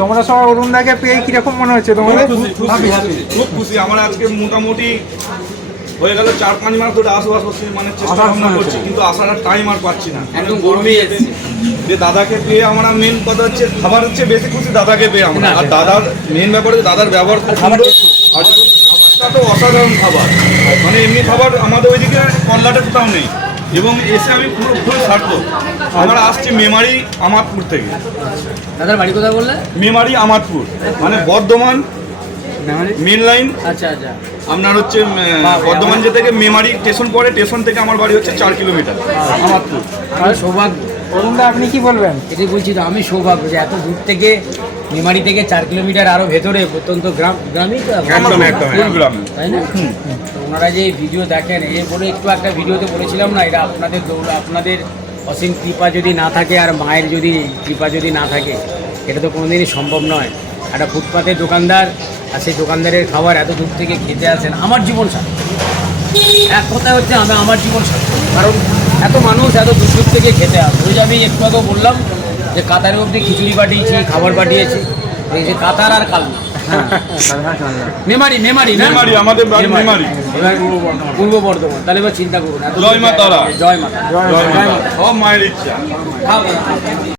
তোমরা সবাই অরুণদাকে পেয়ে কিরকম মনে হচ্ছে তোমাদের? খুব খুশি। আমরা আজকে মোটামুটি হয়ে গেল 4-5 মাস ধরে আশপাশ মানে চেষ্টা ভাবনা করছি, কিন্তু আসার টাইম আর পাচ্ছি না। একদম গরমে এসেছি যে দাদাকে পেয়ে আমরা মেন কথা হচ্ছে খাবার হচ্ছে বেশি খুশি দাদাকে পেয়ে আমরা। আর দাদার মেন ব্যাপার হচ্ছে দাদার ব্যবহার খুব সুন্দর। আর খাবারটা তো অসাধারণ খাবার, মানে এমনি খাবার আমাদের ওইদিকে কল্লাটা কোথাও নেই। এবং এসে আমি পুরো ফুল সার্থক। আমরা আসছি মেমারি আমাদপুর থেকে। দাদার বাড়ি কোথায় বললে? মেমারি আমাদপুর, মানে বর্ধমান মেন লাইন। আচ্ছা আচ্ছা। আপনার হচ্ছে বর্ধমান যে থেকে মেমারি স্টেশন পড়ে, স্টেশন থেকে আমার বাড়ি হচ্ছে 4 কিলোমিটার আমাদপুর। আমি সৌভাগ্য। অরুণদা আপনি কি বলবেন? এটাই বলছি তো, আমি সৌভাগ্য যে এত দূর থেকে মেমারি থেকে 4 কিলোমিটার আরও ভেতরে প্রত্যন্ত গ্রামই তো, তাই না? তো ওনারা যে ভিডিও দেখেন, এই বলে একটু একটা ভিডিওতে বলেছিলাম না, এটা আপনাদের আপনাদের অসীম কৃপা যদি না থাকে আর মায়ের যদি কৃপা যদি না থাকে, এটা তো কোনোদিনই সম্ভব নয়। একটা ফুটপাতের দোকানদার আর সেই দোকানদারের খাবার এত দূর থেকে খেতে আসেন, আমার জীবন সার্থক। এক কথা হচ্ছে আমার জীবন সার্থক, কারণ এত মানুষ এত দূর দূর থেকে খেতে আসে। ওই যে আমি একটু আগেও বললাম যে কাতারের অবধি খিচুড়ি পাঠিয়েছি, খাবার পাঠিয়েছি। এই যে কাতার আর কালনা, মেমারি মেমারি না, মেমারি আমাদের বাড়ি মেমারি, পূর্ব বর্ধমান। তাহলে এবার চিন্তা করুন, জয় মা তারা, জয় মাতা, জয় মা, সব মায়ের ইচ্ছা।